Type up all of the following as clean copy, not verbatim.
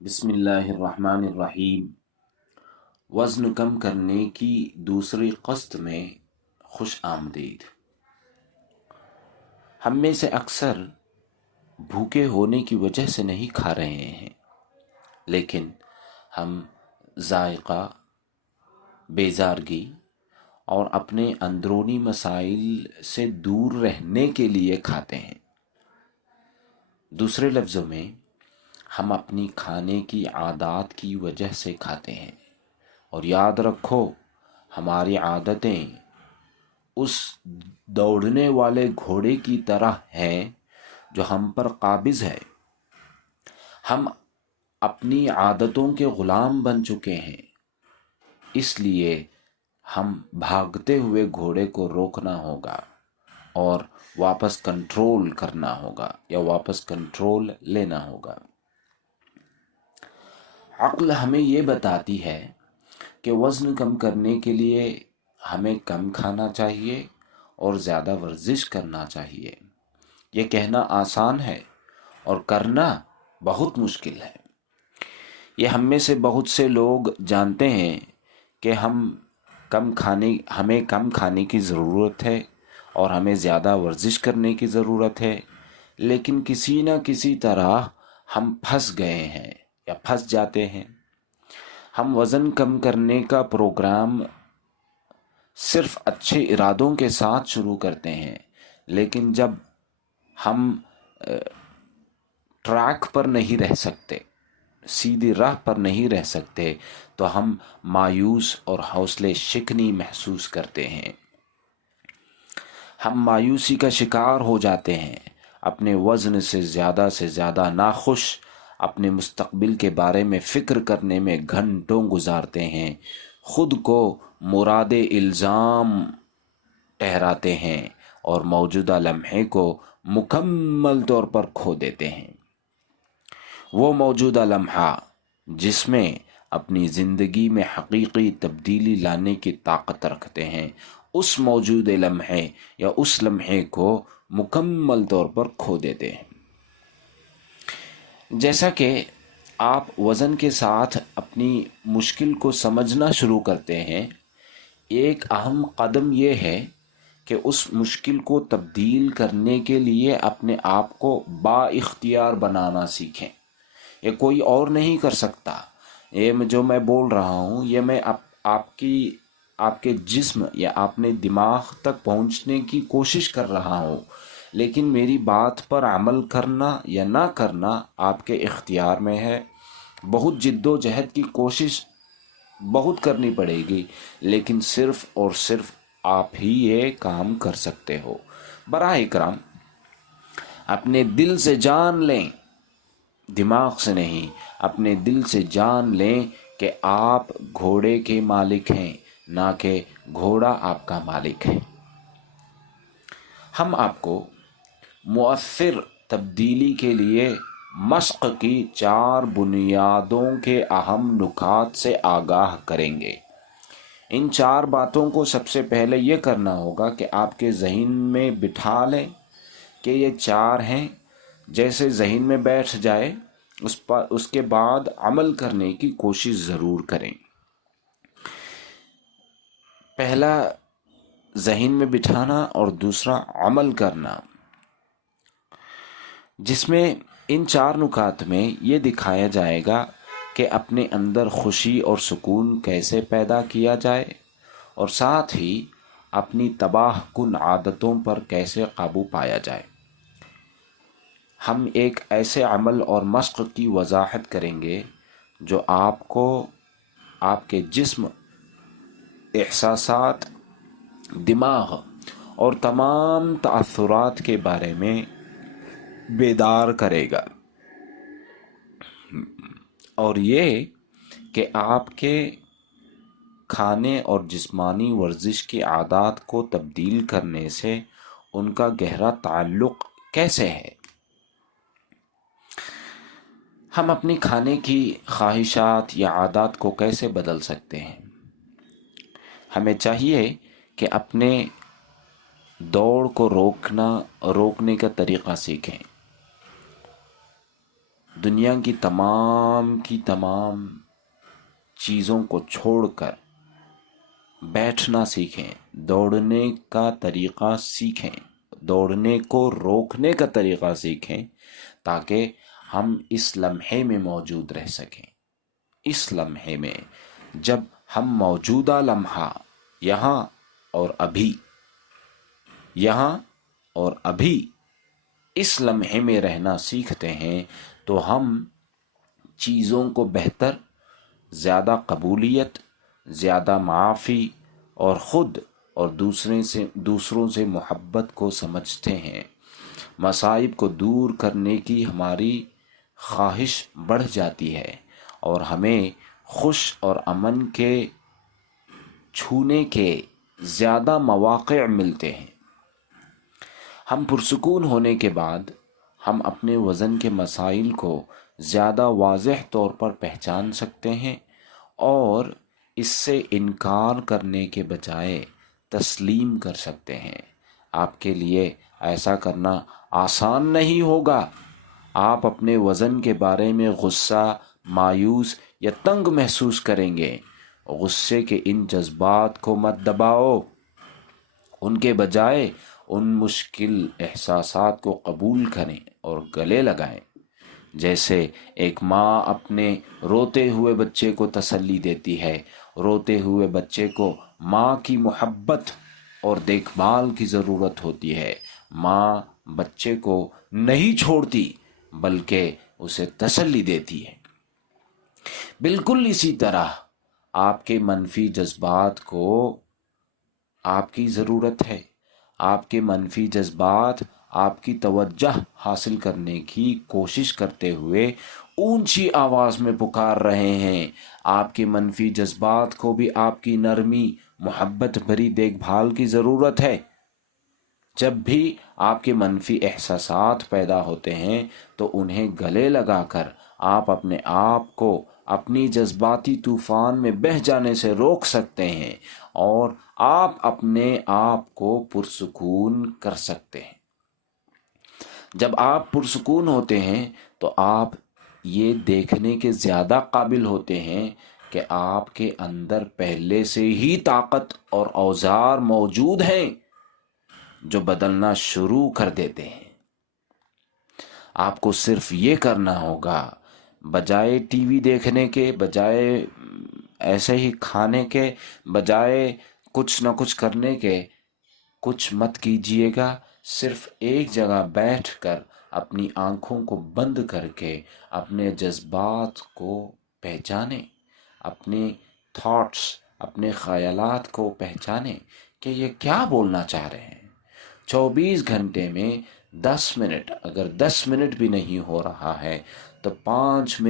بسم اللہ الرحمن الرحیم۔ وزن کم کرنے کی دوسری قسط میں خوش آمدید۔ ہم میں سے اکثر بھوکے ہونے کی وجہ سے نہیں کھا رہے ہیں، لیکن ہم ذائقہ، بیزارگی اور اپنے اندرونی مسائل سے دور رہنے کے لیے کھاتے ہیں۔ دوسرے لفظوں میں، ہم اپنی کھانے کی عادات کی وجہ سے کھاتے ہیں، اور یاد رکھو ہماری عادتیں اس دوڑنے والے گھوڑے کی طرح ہیں جو ہم پر قابض ہے۔ ہم اپنی عادتوں کے غلام بن چکے ہیں، اس لیے ہم بھاگتے ہوئے گھوڑے کو روکنا ہوگا اور واپس کنٹرول کرنا ہوگا یا واپس کنٹرول لینا ہوگا۔ عقل ہمیں یہ بتاتی ہے کہ وزن کم کرنے کے لیے ہمیں کم کھانا چاہیے اور زیادہ ورزش کرنا چاہیے۔ یہ کہنا آسان ہے اور کرنا بہت مشکل ہے۔ یہ ہم میں سے بہت سے لوگ جانتے ہیں کہ ہمیں کم کھانے کی ضرورت ہے اور ہمیں زیادہ ورزش کرنے کی ضرورت ہے، لیکن کسی نہ کسی طرح ہم پھنس گئے ہیں یا پھنس جاتے ہیں۔ ہم وزن کم کرنے کا پروگرام صرف اچھے ارادوں کے ساتھ شروع کرتے ہیں، لیکن جب ہم ٹریک پر نہیں رہ سکتے، سیدھی راہ پر نہیں رہ سکتے، تو ہم مایوس اور حوصلے شکنی محسوس کرتے ہیں۔ ہم مایوسی کا شکار ہو جاتے ہیں، اپنے وزن سے زیادہ ناخوش، اپنے مستقبل کے بارے میں فکر کرنے میں گھنٹوں گزارتے ہیں، خود کو مراد الزام ٹھہراتے ہیں اور موجودہ لمحے کو مکمل طور پر کھو دیتے ہیں۔ وہ موجودہ لمحہ جس میں اپنی زندگی میں حقیقی تبدیلی لانے کی طاقت رکھتے ہیں، اس موجود لمحے یا اس لمحے کو مکمل طور پر کھو دیتے ہیں۔ جیسا کہ آپ وزن کے ساتھ اپنی مشکل کو سمجھنا شروع کرتے ہیں، ایک اہم قدم یہ ہے کہ اس مشکل کو تبدیل کرنے کے لیے اپنے آپ کو با اختیار بنانا سیکھیں۔ یہ کوئی اور نہیں کر سکتا۔ یہ جو میں بول رہا ہوں، یہ میں آپ کے جسم یا اپنے دماغ تک پہنچنے کی کوشش کر رہا ہوں، لیکن میری بات پر عمل کرنا یا نہ کرنا آپ کے اختیار میں ہے۔ بہت جد و جہد کی کوشش بہت کرنی پڑے گی، لیکن صرف اور صرف آپ ہی یہ کام کر سکتے ہو۔ براہ کرم اپنے دل سے جان لیں، دماغ سے نہیں، اپنے دل سے جان لیں کہ آپ گھوڑے کے مالک ہیں، نہ کہ گھوڑا آپ کا مالک ہے۔ ہم آپ کو مؤثر تبدیلی کے لیے مشق کی 4 بنیادوں کے اہم نکات سے آگاہ کریں گے۔ ان 4 باتوں کو سب سے پہلے یہ کرنا ہوگا کہ آپ کے ذہن میں بٹھا لیں کہ یہ 4 ہیں، جیسے ذہن میں بیٹھ جائے، اس کے بعد عمل کرنے کی کوشش ضرور کریں۔ پہلا ذہن میں بٹھانا اور دوسرا عمل کرنا، جس میں ان 4 نکات میں یہ دکھایا جائے گا کہ اپنے اندر خوشی اور سکون کیسے پیدا کیا جائے، اور ساتھ ہی اپنی تباہ کن عادتوں پر کیسے قابو پایا جائے۔ ہم ایک ایسے عمل اور مشق کی وضاحت کریں گے جو آپ کو آپ کے جسم، احساسات، دماغ اور تمام تاثرات کے بارے میں بیدار کرے گا، اور یہ کہ آپ کے کھانے اور جسمانی ورزش کی عادات کو تبدیل کرنے سے ان کا گہرا تعلق کیسے ہے۔ ہم اپنی کھانے کی خواہشات یا عادات کو کیسے بدل سکتے ہیں؟ ہمیں چاہیے کہ اپنے دوڑ کو روکنے کا طریقہ سیکھیں۔ دنیا کی تمام چیزوں کو چھوڑ کر بیٹھنا سیکھیں، دوڑنے کا طریقہ سیکھیں، دوڑنے کو روکنے کا طریقہ سیکھیں، تاکہ ہم اس لمحے میں موجود رہ سکیں۔ اس لمحے میں جب ہم موجودہ لمحہ یہاں اور ابھی، یہاں اور ابھی اس لمحے میں رہنا سیکھتے ہیں تو ہم چیزوں کو بہتر، زیادہ قبولیت، زیادہ معافی اور خود اور دوسروں سے محبت کو سمجھتے ہیں۔ مصائب کو دور کرنے کی ہماری خواہش بڑھ جاتی ہے اور ہمیں خوش اور امن کے چھونے کے زیادہ مواقع ملتے ہیں۔ ہم پرسکون ہونے کے بعد ہم اپنے وزن کے مسائل کو زیادہ واضح طور پر پہچان سکتے ہیں اور اس سے انکار کرنے کے بجائے تسلیم کر سکتے ہیں۔ آپ کے لیے ایسا کرنا آسان نہیں ہوگا۔ آپ اپنے وزن کے بارے میں غصہ، مایوس یا تنگ محسوس کریں گے۔ غصے کے ان جذبات کو مت دباؤ، ان کے بجائے ان مشکل احساسات کو قبول کریں اور گلے لگائیں۔ جیسے ایک ماں اپنے روتے ہوئے بچے کو تسلی دیتی ہے، روتے ہوئے بچے کو ماں کی محبت اور دیکھ بھال کی ضرورت ہوتی ہے۔ ماں بچے کو نہیں چھوڑتی بلکہ اسے تسلی دیتی ہے۔ بالکل اسی طرح آپ کے منفی جذبات کو آپ کی ضرورت ہے۔ آپ کے منفی جذبات آپ کی توجہ حاصل کرنے کی کوشش کرتے ہوئے اونچی آواز میں پکار رہے ہیں۔ آپ کے منفی جذبات کو بھی آپ کی نرمی، محبت بھری دیکھ بھال کی ضرورت ہے۔ جب بھی آپ کے منفی احساسات پیدا ہوتے ہیں تو انہیں گلے لگا کر آپ اپنے آپ کو اپنی جذباتی طوفان میں بہہ جانے سے روک سکتے ہیں اور آپ اپنے آپ کو پرسکون کر سکتے ہیں۔ جب آپ پرسکون ہوتے ہیں تو آپ یہ دیکھنے کے زیادہ قابل ہوتے ہیں کہ آپ کے اندر پہلے سے ہی طاقت اور اوزار موجود ہیں جو بدلنا شروع کر دیتے ہیں۔ آپ کو صرف یہ کرنا ہوگا، بجائے ٹی وی دیکھنے کے، بجائے ایسے ہی کھانے کے، بجائے کچھ نہ کچھ کرنے کے، کچھ مت کیجئے گا۔ صرف ایک جگہ بیٹھ کر اپنی آنکھوں کو بند کر کے اپنے جذبات کو پہچانیں، اپنے تھاٹس، اپنے خیالات کو پہچانیں کہ یہ کیا بولنا چاہ رہے ہیں۔ 24 گھنٹے میں 10 منٹ، اگر 10 منٹ بھی نہیں ہو رہا ہے تو 5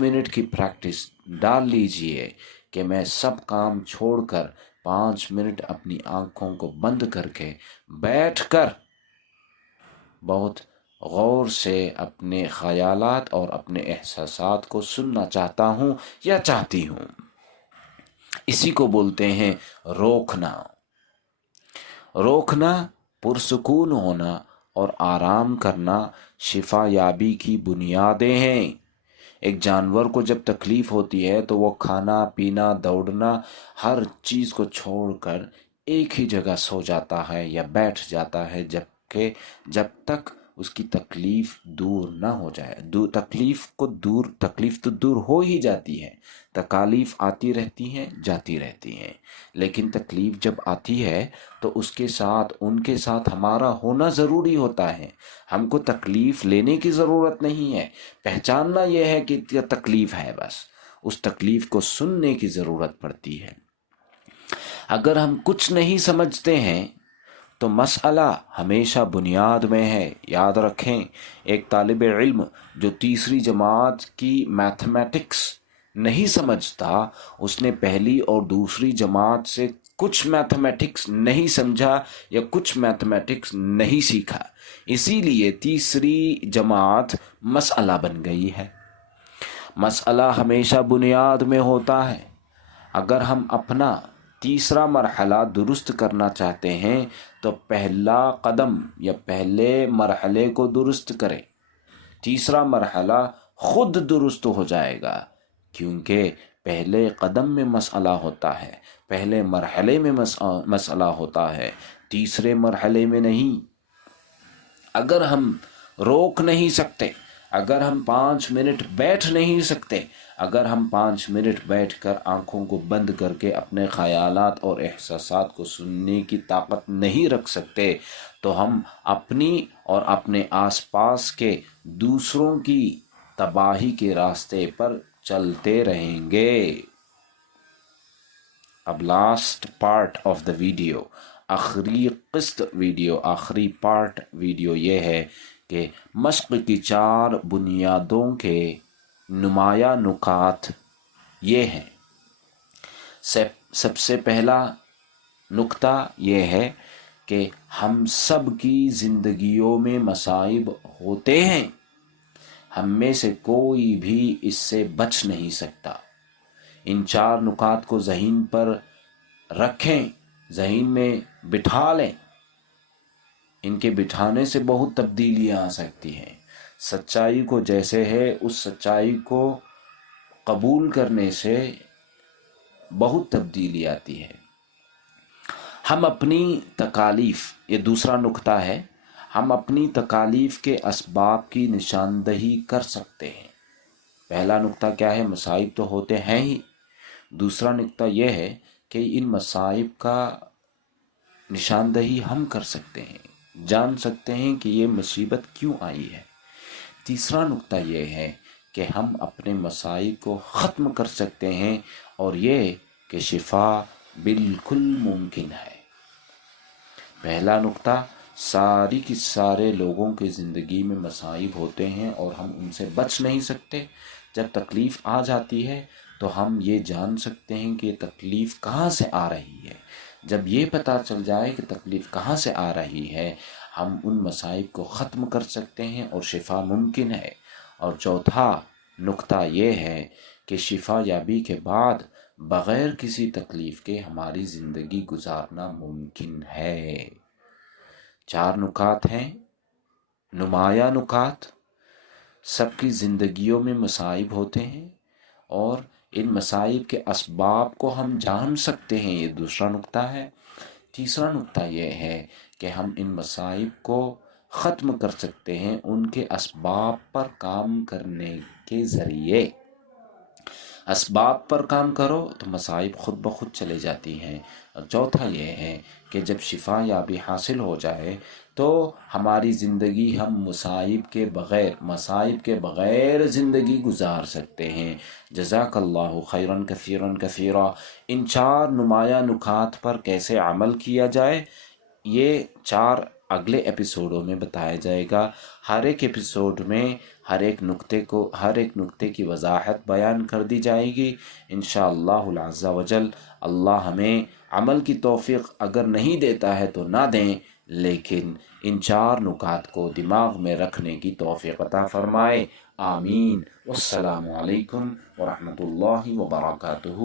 منٹ کی پریکٹس ڈال لیجئے کہ میں سب کام چھوڑ کر 5 منٹ اپنی آنکھوں کو بند کر کے بیٹھ کر بہت غور سے اپنے خیالات اور اپنے احساسات کو سننا چاہتا ہوں یا چاہتی ہوں۔ اسی کو بولتے ہیں روکنا۔ روکنا، پرسکون ہونا اور آرام کرنا شفا یابی کی بنیادیں ہیں۔ ایک جانور کو جب تکلیف ہوتی ہے تو وہ کھانا پینا، دوڑنا، ہر چیز کو چھوڑ کر ایک ہی جگہ سو جاتا ہے یا بیٹھ جاتا ہے جب تک اس کی تکلیف دور نہ ہو جائے۔ تکلیف تو دور ہو ہی جاتی ہے، تکالیف آتی رہتی ہیں، جاتی رہتی ہیں، لیکن تکلیف جب آتی ہے تو ان کے ساتھ ہمارا ہونا ضروری ہوتا ہے۔ ہم کو تکلیف لینے کی ضرورت نہیں ہے، پہچاننا یہ ہے کہ تکلیف ہے، بس اس تکلیف کو سننے کی ضرورت پڑتی ہے۔ اگر ہم کچھ نہیں سمجھتے ہیں تو مسئلہ ہمیشہ بنیاد میں ہے۔ یاد رکھیں، ایک طالب علم جو تیسری جماعت کی میتھمیٹکس نہیں سمجھتا، اس نے پہلی اور دوسری جماعت سے کچھ میتھمیٹکس نہیں سمجھا یا کچھ میتھمیٹکس نہیں سیکھا، اسی لیے تیسری جماعت مسئلہ بن گئی ہے۔ مسئلہ ہمیشہ بنیاد میں ہوتا ہے۔ اگر ہم اپنا تیسرا مرحلہ درست کرنا چاہتے ہیں تو پہلا قدم یا پہلے مرحلے کو درست کریں۔ تیسرا مرحلہ خود درست ہو جائے گا، کیونکہ پہلے قدم میں مسئلہ ہوتا ہے، پہلے مرحلے میں مسئلہ ہوتا ہے، تیسرے مرحلے میں نہیں۔ اگر ہم روک نہیں سکتے، اگر ہم 5 منٹ بیٹھ نہیں سکتے، اگر ہم 5 منٹ بیٹھ کر آنکھوں کو بند کر کے اپنے خیالات اور احساسات کو سننے کی طاقت نہیں رکھ سکتے، تو ہم اپنی اور اپنے آس پاس کے دوسروں کی تباہی کے راستے پر چلتے رہیں گے۔ اب last part of the video, آخری قسط ویڈیو، آخری پارٹ ویڈیو یہ ہے کہ مشق کی 4 بنیادوں کے نمایاں نکات یہ ہیں۔ سب سے پہلا نکتہ یہ ہے کہ ہم سب کی زندگیوں میں مصائب ہوتے ہیں، ہم میں سے کوئی بھی اس سے بچ نہیں سکتا۔ ان 4 نکات کو ذہن پر رکھیں، ذہن میں بٹھا لیں۔ ان کے بٹھانے سے بہت تبدیلیاں آ سکتی ہیں۔ سچائی کو جیسے ہے اس سچائی کو قبول کرنے سے بہت تبدیلی آتی ہے۔ ہم اپنی تکالیف، یہ دوسرا نکتہ ہے، ہم اپنی تکالیف کے اسباب کی نشاندہی کر سکتے ہیں۔ پہلا نکتہ کیا ہے؟ مصائب تو ہوتے ہیں ہی۔ دوسرا نکتہ یہ ہے کہ ان مصائب کا نشاندہی ہم کر سکتے ہیں، جان سکتے ہیں کہ یہ مصیبت کیوں آئی ہے۔ تیسرا نکتہ یہ ہے کہ ہم اپنے مصائب کو ختم کر سکتے ہیں، اور یہ کہ شفا بالکل ممکن ہے۔ پہلا نکتہ، ساری کی سارے لوگوں کی زندگی میں مصائب ہوتے ہیں اور ہم ان سے بچ نہیں سکتے۔ جب تکلیف آ جاتی ہے تو ہم یہ جان سکتے ہیں کہ تکلیف کہاں سے آ رہی ہے۔ جب یہ پتہ چل جائے کہ تکلیف کہاں سے آ رہی ہے، ہم ان مصائب کو ختم کر سکتے ہیں اور شفا ممکن ہے۔ اور چوتھا نکتہ یہ ہے کہ شفا یابی کے بعد بغیر کسی تکلیف کے ہماری زندگی گزارنا ممکن ہے۔ 4 نکات ہیں، نمایاں نکات۔ سب کی زندگیوں میں مصائب ہوتے ہیں اور ان مصائب کے اسباب کو ہم جان سکتے ہیں، یہ دوسرا نکتہ ہے۔ تیسرا نکتہ یہ ہے کہ ہم ان مصائب کو ختم کر سکتے ہیں ان کے اسباب پر کام کرنے کے ذریعے۔ اسباب پر کام کرو تو مصائب خود بخود چلے جاتی ہیں۔ اور چوتھا یہ ہے کہ جب شفا یابی حاصل ہو جائے تو ہماری زندگی ہم مصائب کے بغیر زندگی گزار سکتے ہیں۔ جزاک اللہ خیراً کثیراً کثیرا۔ ان 4 نمایاں نکات پر کیسے عمل کیا جائے، یہ 4 اگلے ایپیسوڈوں میں بتایا جائے گا۔ ہر ایک ایپیسوڈ میں ہر ایک نکتے کی وضاحت بیان کر دی جائے گی انشاءاللہ العز و جل۔ اللہ ہمیں عمل کی توفیق اگر نہیں دیتا ہے تو نہ دیں، لیکن ان 4 نکات کو دماغ میں رکھنے کی توفیق عطا فرمائے۔ آمین۔ والسلام علیکم ورحمۃ اللہ وبرکاتہ۔